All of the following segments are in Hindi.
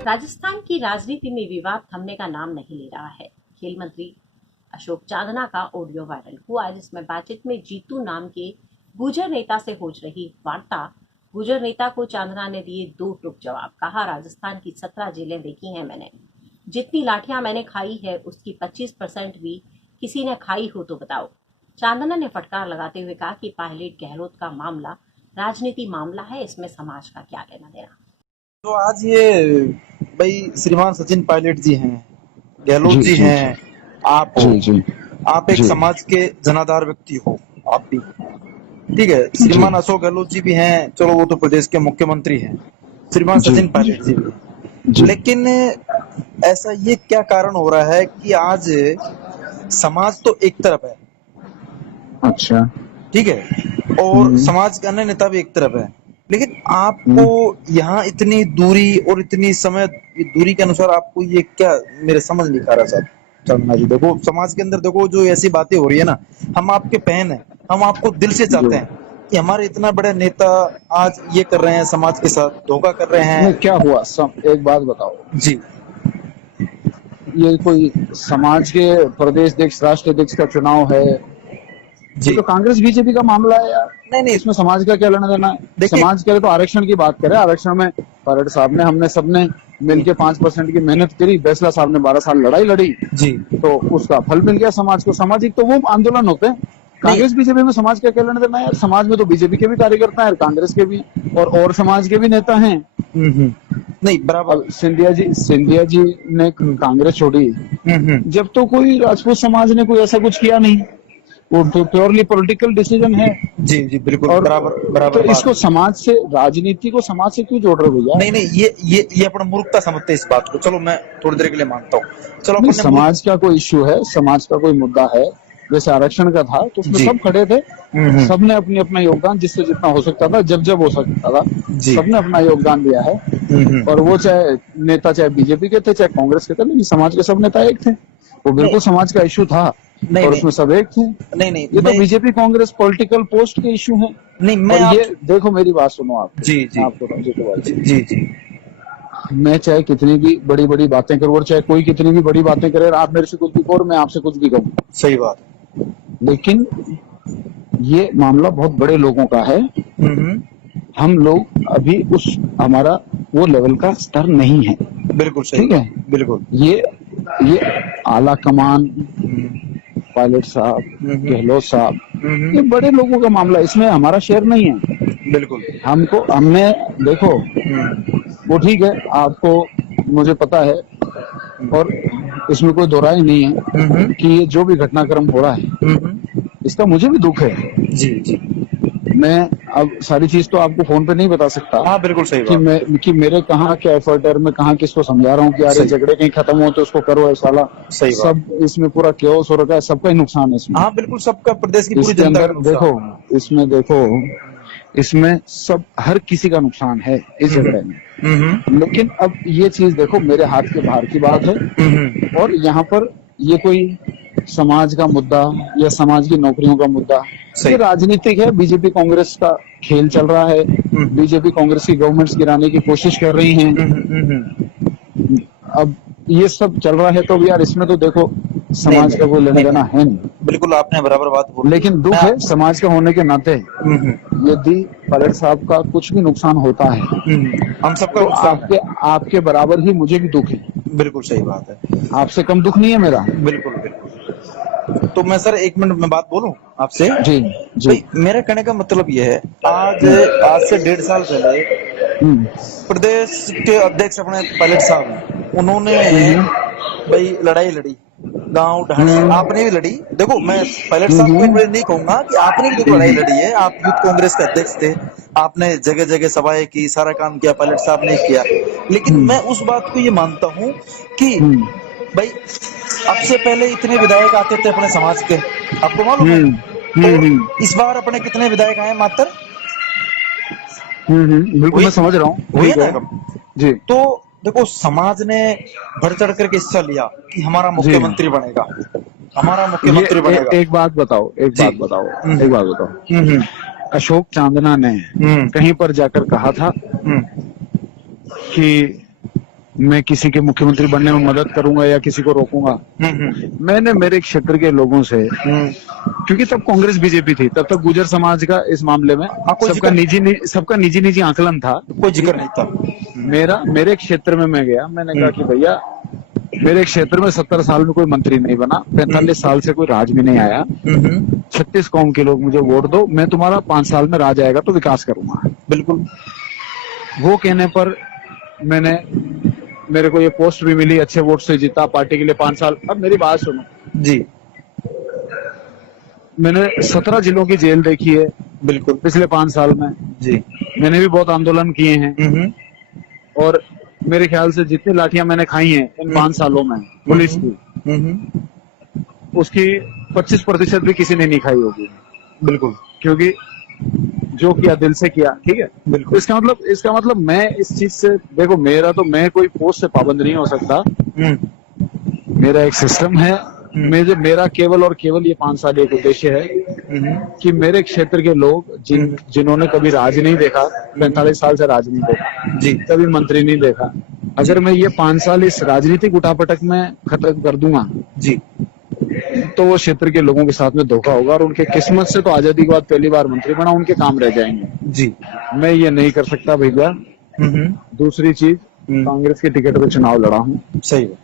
राजस्थान की राजनीति में विवाद थमने का नाम नहीं ले रहा है। खेल मंत्री अशोक चांदना का ऑडियो वायरल हुआ, जिसमें बातचीत में जीतू नाम के गुर्जर नेता से हो रही वार्ता। गुर्जर नेता को चांदना ने दिए दो टूक जवाब। कहा, राजस्थान की 17 जेलें देखी हैं मैंने, जितनी लाठियां मैंने खाई है उसकी 25% भी किसी ने खाई हो तो बताओ। चांदना ने फटकार लगाते हुए कहा कि पायलट गहलोत का मामला राजनीति मामला है, इसमें समाज का क्या लेना देना। तो आज ये भाई श्रीमान सचिन पायलट जी हैं, गहलोत जी जी जी जी हैं, आप हो, जी जी आप एक जी समाज के जनाधार व्यक्ति हो, आप भी ठीक है। जी श्रीमान अशोक गहलोत जी भी हैं, चलो वो तो प्रदेश के मुख्यमंत्री हैं, श्रीमान जी सचिन जी पायलट जी भी हैं। जी। लेकिन ऐसा ये क्या कारण हो रहा है कि आज समाज तो एक तरफ है, अच्छा। ठीक है, और हम्म, समाज के अन्य नेता भी एक तरफ है, लेकिन आपको हम्म। यहाँ इतनी दूरी और इतनी समय दूरी के अनुसार आपको ये क्या, मेरे समझ नहीं आ रहा साहब। चंदना जी देखो, समाज के अंदर देखो जो ऐसी बातें हो रही है ना, हम आपके फैन हैं, हम आपको दिल से चाहते जो हैं कि हमारे इतना बड़े नेता आज ये कर रहे हैं, समाज के साथ धोखा कर रहे नहीं, हैं। क्या हुआ एक बात बताओ। जी ये कोई समाज के प्रदेश अध्यक्ष राष्ट्रीय अध्यक्ष का चुनाव है? ये जी। तो कांग्रेस बीजेपी का मामला है यार। नहीं नहीं, इसमें समाज का क्या लेना देना है? देखिए, समाज के लिए तो आरक्षण की बात करें। आरक्षण में पायलट साहब ने, हमने सबने मिलके 5% की मेहनत करी। बैसला साहब ने 12 साल लड़ाई लड़ी, जी तो उसका फल मिल गया समाज को। सामाजिक तो वो आंदोलन होते हैं। नहीं, कांग्रेस बीजेपी में समाज का क्या लेना देना है यार? समाज में तो बीजेपी के भी कार्यकर्ता हैं, कांग्रेस के भी, और समाज के भी नेता हैं। नहीं बराबर। अब सिंधिया जी ने कांग्रेस छोड़ी जब तो कोई राजपूत समाज ने कोई ऐसा कुछ किया नहीं। वो तो प्योरली पॉलिटिकल डिसीजन है। जी जी बिल्कुल, और बराबर बराबर तो बात। इसको समाज से, राजनीति को समाज से क्यों जोड़ रहे हो भैया? नहीं नहीं, ये अपना मूर्खता समझते हैं इस बात को। चलो मैं थोड़ी देर के लिए मानता हूँ, चलो नहीं, अपने समाज का कोई इश्यू है, समाज का कोई मुद्दा है। जैसे आरक्षण का था तो उसमें जी। सब खड़े थे। हम्म। सबने अपनी अपना योगदान, जिससे जितना हो सकता था, जब जब हो सकता था, जी। सबने अपना योगदान दिया है। और वो चाहे नेता, चाहे बीजेपी के थे, चाहे कांग्रेस के थे, लेकिन समाज के सब नेता एक थे। वो नहीं बिल्कुल समाज का इश्यू था, नहीं और नहीं उसमें सब एक थे। नहीं नहीं ये तो मैं बीजेपी कांग्रेस पॉलिटिकल पोस्ट के इश्यू हैं। नहीं मैं और आप ये देखो, मेरी बात सुनो आप। जी जी मैं आपको समझे भाई, जी जी जी मैं चाहे कितनी भी बड़ी बड़ी बातें करूं, और चाहे कोई कितनी भी बड़ी बातें करे, आप मेरे से कुछ भी कहो और मैं आपसे कुछ भी कहूं, सही बात। लेकिन ये मामला बहुत बड़े लोगों का है। हम लोग अभी उस, हमारा वो लेवल का स्तर नहीं है। बिल्कुल सही ठीक है, बात, बिल्कुल। ये आला कमान, पायलट साहब, गहलोत साहब, ये बड़े लोगों का मामला, इसमें हमारा शेयर नहीं है। बिल्कुल। हमने देखो, वो ठीक है, आपको, मुझे पता है, और इसमें कोई दो राय नहीं है कि ये जो भी घटनाक्रम हो रहा है, इसका मुझे भी दुख है। जी जी मैं अब सारी चीज तो आपको फोन पे नहीं बता सकता हाँ बिल्कुल सही कि बात। मेरे कहाँ क्या एफर्ट है, मैं कहाँ किसको समझा रहा हूँ कि यार ये सही। झगड़े कहीं खत्म हो तो उसको करो, है साला। सही बात। सब इसमें पूरा केओस हो रखा है, सबका ही नुकसान है इसमें। हाँ बिल्कुल, सबका, प्रदेश की पूरी इसके जनता का अंदर नुकसान। देखो, इसमें सब, हर किसी का नुकसान है इस झगड़े में। लेकिन अब ये चीज देखो, मेरे हाथ के बाहर की बात है, और यहाँ पर ये कोई समाज का मुद्दा या समाज की नौकरियों का मुद्दा, ये राजनीतिक है। बीजेपी कांग्रेस का खेल चल रहा है। बीजेपी कांग्रेस की गवर्नमेंट्स गिराने की कोशिश कर रही हैं। अब ये सब चल रहा है, तो यार इसमें तो देखो, नहीं समाज का कोई लेना देना है नहीं। बिल्कुल, आपने बराबर बात बोली। लेकिन दुख है समाज का होने के नाते, यदि पायलट साहब का कुछ भी नुकसान होता है, हम सबका तो नुकसान है। आपके बराबर ही मुझे भी दुख है। बिल्कुल सही बात है, आपसे कम दुख नहीं है मेरा। बिल्कुल बिल्कुल। तो मैं सर 1 मिनट में बात बोलूं आपसे। जी जी। भाई मेरा कहने का मतलब ये है, आज आज से 1.5 साल पहले प्रदेश के अध्यक्ष अपने पायलट साहब हैं, उन्होंने भाई लड़ाई लड़ी, गांव ढाणे आपने भी लड़ी। देखो मैं पायलट साहब को एक बार नहीं कहूंगा कि आपने भी देखो लड़ाई लड़ी है, आप यूथ कांग्रेस के अध्यक्ष थे, आपने जगह जगह सभाएं की, सारा काम किया, पायलट साहब ने किया। लेकिन मैं उस बात को ये मानता हूँ कि भाई अब से पहले इतने विधायक आते थे अपने समाज के, आपको मालूम है, और इस बार अपने कितने विधायक आए मात्र, बिल्कुल मैं समझ रहा हूँ। हुई है ठीक है ना जी। तो देखो, समाज ने बढ़ चढ़ करके हिस्सा लिया कि हमारा मुख्यमंत्री बनेगा, हमारा मुख्यमंत्री बनेगा। एक बात बताओ, एक बात बताओ। अशोक चांदना ने कहीं पर जाकर कहा था कि मैं किसी के मुख्यमंत्री बनने में मदद करूंगा या किसी को रोकूंगा। मैंने मेरे क्षेत्र के लोगों से, क्योंकि तब कांग्रेस बीजेपी थी, तब तक गुर्जर समाज का इस मामले में कोई सबका निजी आकलन था, कोई जिक्र नहीं था। मेरे क्षेत्र में मैं गया, मैंने कहा कि भैया मेरे क्षेत्र में 70 साल में कोई मंत्री नहीं बना, 45 साल से कोई राज भी नहीं आया, 36 कौम के लोग मुझे वोट दो, मैं तुम्हारा 5 साल में राज आएगा तो विकास करूंगा। बिल्कुल। वो कहने पर मेरे को ये पोस्ट भी मिली, अच्छे वोट से जीता, पार्टी के लिए 5 साल। अब मेरी बात सुनो जी, मैंने 17 जिलों की जेल देखी है बिल्कुल, पिछले 5 साल में जी। मैंने भी बहुत आंदोलन किए हैं, और मेरे ख्याल से जितनी लाठियां मैंने खाई हैं इन 5 सालों में पुलिस की, उसकी 25% भी किसी ने नहीं खाई होगी। बिल्कुल, क्योंकि जो किया दिल से किया, ठीक है। बिल्कुल। इसका मतलब मैं इस चीज से, देखो मैं कोई पोस्ट से पाबंद नहीं हो सकता, मेरा एक सिस्टम है, मेरा केवल और केवल ये 5 साल एक उद्देश्य है कि मेरे क्षेत्र के लोग जिन्होंने कभी राज नहीं देखा, 45 साल से राज नहीं देखा जी, कभी मंत्री नहीं देखा, अगर मैं ये 5 साल इस राजनीतिक उठापटक में खत्म कर दूंगा जी, तो वो क्षेत्र के लोगों के साथ में धोखा होगा, और उनके किस्मत से तो आजादी के बाद पहली बार मंत्री बना, उनके काम रह जाएंगे जी। मैं ये नहीं कर सकता भैया। दूसरी चीज, कांग्रेस के टिकट पे चुनाव लड़ा हूँ, सही है,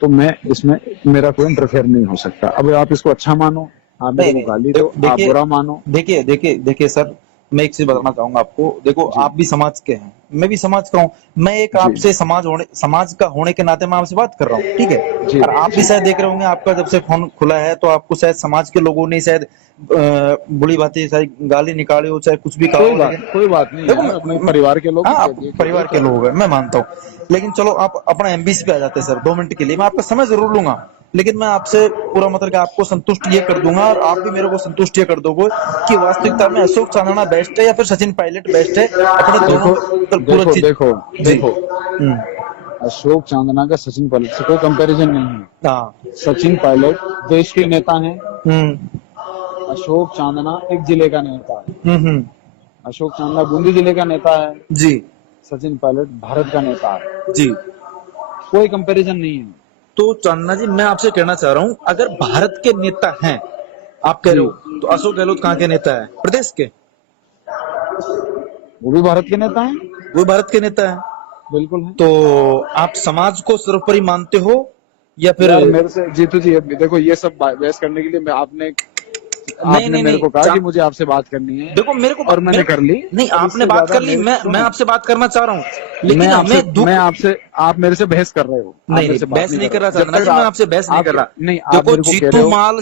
तो मैं इसमें मेरा कोई इंटरफेयर नहीं हो सकता। अब आप इसको अच्छा मानो, आप मेरे को गाली दो, आप बुरा मानो। देखिए सर, मैं एक चीज बताना चाहूंगा आपको। देखो, आप भी समाज के हैं, मैं भी समाज का हूँ। मैं एक आपसे समाज का होने के नाते मैं आपसे बात कर रहा हूँ, ठीक है। और आप भी शायद देख रहे होंगे, आपका जब से फोन खुला है तो आपको शायद समाज के लोगों ने शायद बुरी बातें, चाहे गाली निकाली हो, चाहे कुछ भी कहा हो, कोई बात नहीं। देखो, अपने परिवार के लोग, परिवार के लोग हैं, मैं मानता हूँ। लेकिन चलो, आप अपना एमबीसी पे आ जाते हैं सर, 2 मिनट के लिए मैं आपका समय जरूर लूंगा, लेकिन मैं आपसे पूरा मतलब कि आपको संतुष्ट ये कर दूंगा, और आप भी मेरे को संतुष्ट ये कर दोगे कि वास्तविकता में अशोक चांदना बेस्ट है या फिर सचिन पायलट बेस्ट है। अपने दोनों देखो अशोक चांदना का सचिन पायलट से कोई कंपैरिजन नहीं है। हाँ, सचिन पायलट देश के नेता हैं, अशोक चांदना एक जिले का नेता है। अशोक चांदना बूंदी जिले का नेता है जी, सचिन पायलट भारत का नेता है जी। कोई कंपैरिजन नहीं है। तो चांदना जी, मैं आपसे कहना चाह रहा हूँ, अगर भारत के नेता हैं आप कह रहे हो, तो अशोक गहलोत कहाँ के नेता है? प्रदेश के? वो भी भारत के नेता हैं। वो भारत के नेता है, बिल्कुल है। तो आप समाज को सर्वोपरि मानते हो या फिर? मेरे से जीतू जी, देखो ये सब बहस करने के लिए आपने मेरे को कहा कि मुझे आपसे बात करनी है। देखो, मेरे को, और मैंने कर ली। नहीं, आपने बात कर ली, मैं आपसे बात करना चाह रहा हूँ, लेकिन आप मेरे से बहस कर रहे हो। नहीं, बहस नहीं कर रहा चांदना जी, मैं आपसे बहस नहीं कर रहा। नहीं, देखो, जीतू माल,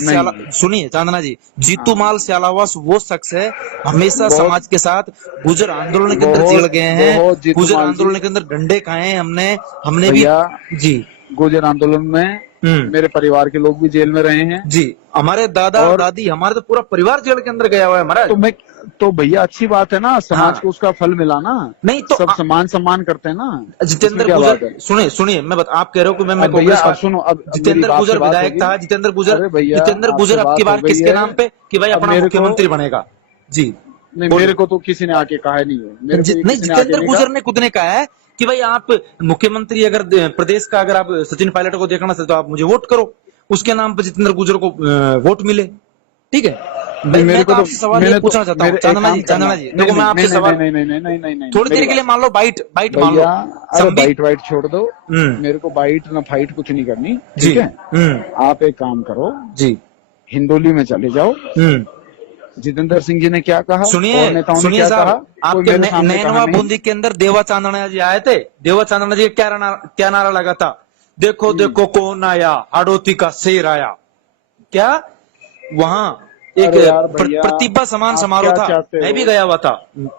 सुनिए चांदना जी, जीतू माल स्यालावास वो शख्स है, हमेशा समाज के साथ गुर्जर आंदोलन के अंदर जिड़ गए हैं, गुर्जर आंदोलन के अंदर डंडे खाए हैं हमने भी जी। गुर्जर आंदोलन में मेरे परिवार के लोग भी जेल में रहे हैं जी, हमारे दादा और दादी, हमारे तो पूरा परिवार जेल के अंदर गया हुआ है हमारा। तो भैया अच्छी बात है ना, समाज को उसका फल मिला ना। नहीं तो सब सम्मान करते हैं ना। जितेंद्र गुजर, सुनिए आप कह रहे हो कि मैं भैया सुनो, अब जितेंद्र गुजर विधायक था, जितेंद्र गुजर अब की बार किसके नाम पे कि भाई अपना मुख्यमंत्री बनेगा? जी, नहीं, मेरे को तो किसी ने आके कहा नहीं है। नहीं, जितेंद्र गुजर ने खुद ने कहा है कि भाई आप मुख्यमंत्री, अगर प्रदेश का, अगर आप सचिन पायलट को देखना चाहते तो आप मुझे वोट करो, उसके नाम पे जितेंद्र गुजर को वोट मिले, ठीक है। मैं तो आपसे सवाल ये पूछना चाहता हूँ चांदना जी, देखो मैं आपसे सवाल, नहीं, थोड़ी देर के लिए मान लो बाइट मान लो, अरे बाइट छोड़ दो, मेरे को बाइट ना फाइट कुछ नहीं करनी, ठीक है। आप एक काम करो जी, हिंदोली में चले जाओ। जितेंद्र सिंह जी ने क्या कहा, सुनिए साहब, आपके नैनवा बूंदी के अंदर देवा चांदना जी आए थे। देवा चांदना जी क्या नारा लगा था? देखो देखो कौन आया, हाड़ौती का शेर आया। क्या वहाँ एक प्रतिभा सम्मान समारोह था, मैं भी गया हुआ था,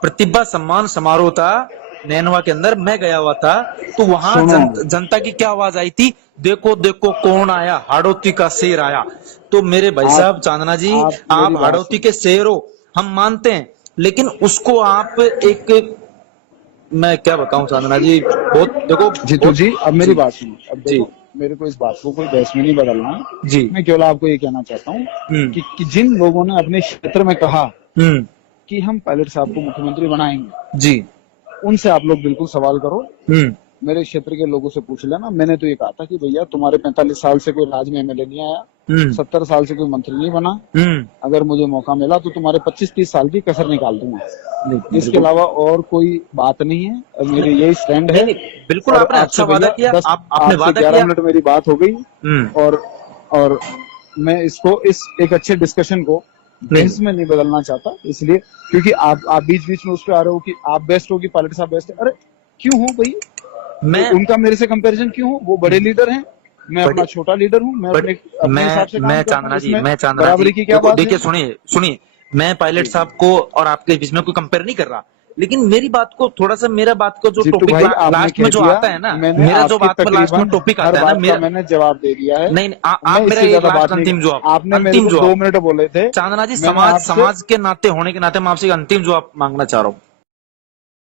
प्रतिभा सम्मान समारोह था नैनवा के अंदर, मैं गया हुआ था। तो वहाँ जनता की क्या आवाज आई थी? देखो देखो कौन आया, हाड़ौती का शेर आया। तो मेरे भाई साहब चांदना जी, आप हाड़ौती के शेर हो, हम मानते हैं, लेकिन उसको आप एक, मैं क्या बताऊं चांदना जी, बहुत देखो जीतू जी, अब मेरी बात सुनो। अब देखो, मेरे को इस बात को कोई बहस में नहीं बदलना जी। मैं केवल आपको ये कहना चाहता हूँ कि जिन लोगों ने अपने क्षेत्र में कहा कि हम पायलट साहब को मुख्यमंत्री बनाएंगे जी, उनसे आप लोग बिल्कुल सवाल करो। मेरे क्षेत्र के लोगों से पूछ लेना। मैंने तो ये कहा था कि भैया तुम्हारे 45 साल से कोई राज में एमएलए नहीं आया, 70 साल से कोई मंत्री नहीं बना, अगर मुझे मौका मिला तो तुम्हारे 25-30 साल की कसर निकाल दूंगा। इसके अलावा और कोई बात नहीं है, और मेरी यही स्टैंड है। बिल्कुल आपने अच्छा वादा किया, आपने वादा किया। 11 मिनट मेरी बात हो गई, और मैं इसको एक अच्छे डिस्कशन को बहस में नहीं बदलना चाहता, इसलिए क्योंकि आप बीच बीच में उस पर आ रहे हो कि आप बेस्ट हो कि पायलट साहब बेस्ट है। अरे क्यों हो भाई, मैं उनका मेरे से कंपैरिजन क्यों हो? वो बड़े लीडर हैं, मैं अपना छोटा लीडर हूँ। मैं चांदना जी की क्या बात? देखिए सुनिए, मैं पायलट साहब को और आपके बीच में कोई कंपेयर नहीं कर रहा, लेकिन मेरी बात को थोड़ा सा, मेरा बात को जो टॉपिक लास्ट में जो आता है ना, मेरा जो बात पर लास्ट में टॉपिक आता है ना, मेरा मैंने जवाब दे दिया है। नहीं, आप मेरा एक लास्ट अंतिम जवाब, आपने मेरे को 2 मिनट बोले थे। चांदना जी, समाज के नाते होने के नाते मैं आपसे अंतिम जवाब मांगना चाह रहा हूँ।